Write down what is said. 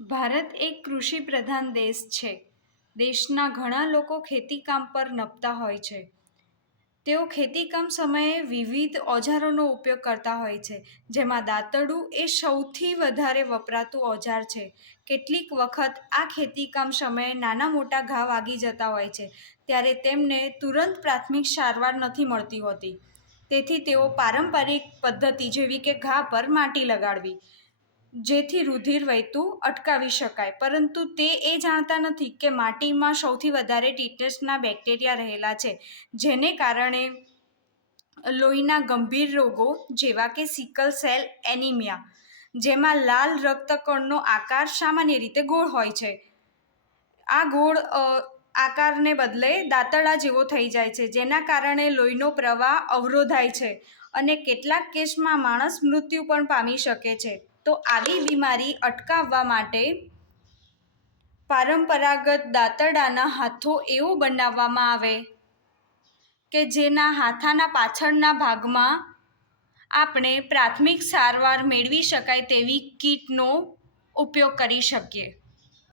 ભારત એક કૃષિ પ્રધાન દેશ છે. દેશના ઘણા લોકો ખેતીકામ પર નપતા હોય છે. તેઓ ખેતીકામ સમયે વિવિધ ઓજારોનો ઉપયોગ કરતા હોય છે, જેમાં દાતરડું એ સૌથી વધારે વપરાતું ઓજાર છે. કેટલીક વખત આ ખેતીકામ સમયે નાના મોટા ઘા વાગી જતા હોય છે, ત્યારે તેમને તુરંત પ્રાથમિક સારવાર નથી મળતી હોતી. તેથી તેઓ પારંપરિક પદ્ધતિ જેવી કે ઘા પર માટી લગાડવી, જેથી રુધિર વહેતું અટકાવી શકાય. પરંતુ તે એ જાણતા નથી કે માટીમાં સૌથી વધારે ટીટસના બેક્ટેરિયા રહેલા છે, જેને કારણે લોહીના ગંભીર રોગો જેવા કે સિકલ સેલ એનિમિયા, જેમાં લાલ રક્તકણનો આકાર સામાન્ય રીતે ગોળ હોય છે, આ ગોળ આકારને બદલે દાંતરડા જેવો થઈ જાય છે, જેના કારણે લોહીનો પ્રવાહ અવરોધાય છે અને કેટલાક કેસમાં માણસ મૃત્યુ પણ પામી શકે છે. તો આવી બીમારી અટકાવવા માટે પરંપરાગત દાંતરડાના હાથો એવો બનાવવામાં આવે કે જેના હાથાના પાછળના ભાગમાં આપણે પ્રાથમિક સારવાર મેળવી શકાય તેવી કીટનો ઉપયોગ કરી શકીએ.